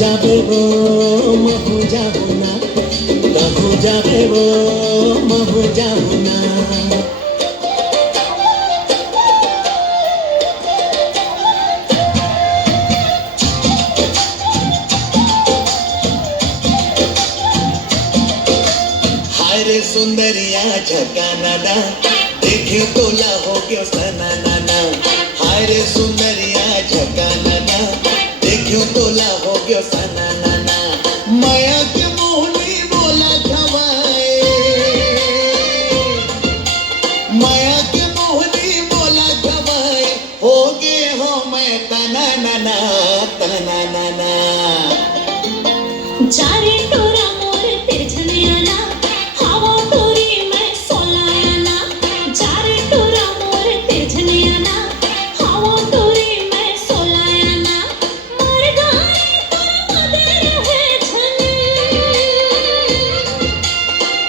যাবে গো মহু যাবো না, তবু যাবে গো মহু যাবো না। हाय रे सुंदरिया झका नाना, देखी तोला हो गयो सना नाना। हाय रे सुंदरिया झका नाना, देखी तोला हो गयो सना नाना। माया के मोहनी बोला खवाए, माया के मोहनी बोला खवाए, हो गे हो मैं तना नाना तना नाना। चारे टोरा मोर तिरछने आना, हवा टोरी मैं सोलायाना। चारे टोरा मोर तिरछने आना, हवा टोरी मैं सोलायाना। मर गाए तो मदे रहे छन,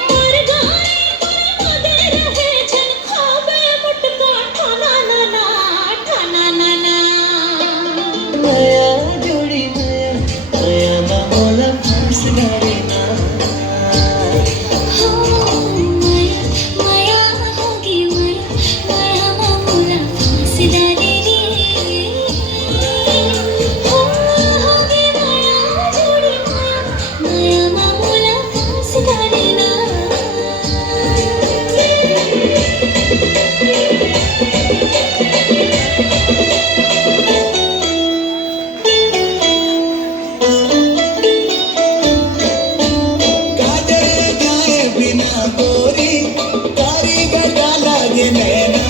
मर गाए तो मदे रहे छन। खावे मुटका ठाना नाना ठाना नाना। माया जोड़ी माया, माया ना बोला फंसगारी ना। माया होगी माया, माया मामूला फांसीदारी रे। होगी माया जोड़ी माया, माया मामूला फांसीदारी ना। काजल जाए बिना गोरी, कारीगर डाला ये नैना।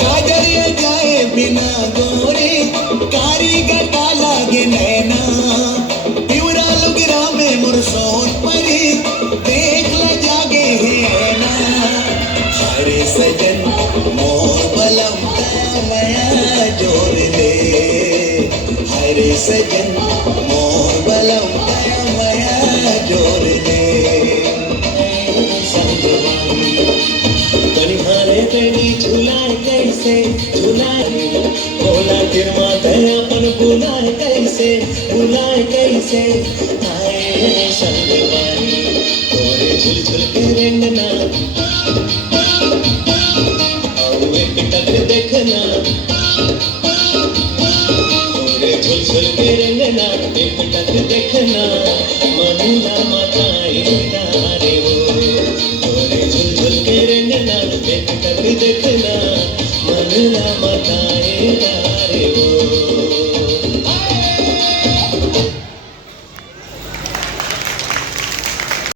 काजल जाए बिना गोरी, कारीगर डाला ये नैना। प्यूरा लुगरा में मुरसोन परी, देख ल जागे है ना। हरे सजन मोर बलम माया जोर ले, हरे सजन मोर बलम माया जोर ले। संगवानी कनिहारे कनी झुलाए कैसे झुलाए, बोला फिर माता अपन बुलाए कैसे बुलाए कैसे। आए संगवानी तोरे झुल झुल के रेंगना, आओ एक टक देखना। तोरे झुल झुल के रेंगना, एक टक देखना। मनुला मचाए रे वो, तोरे झुल झुल के रेंगना, एक टक देखना। मनुला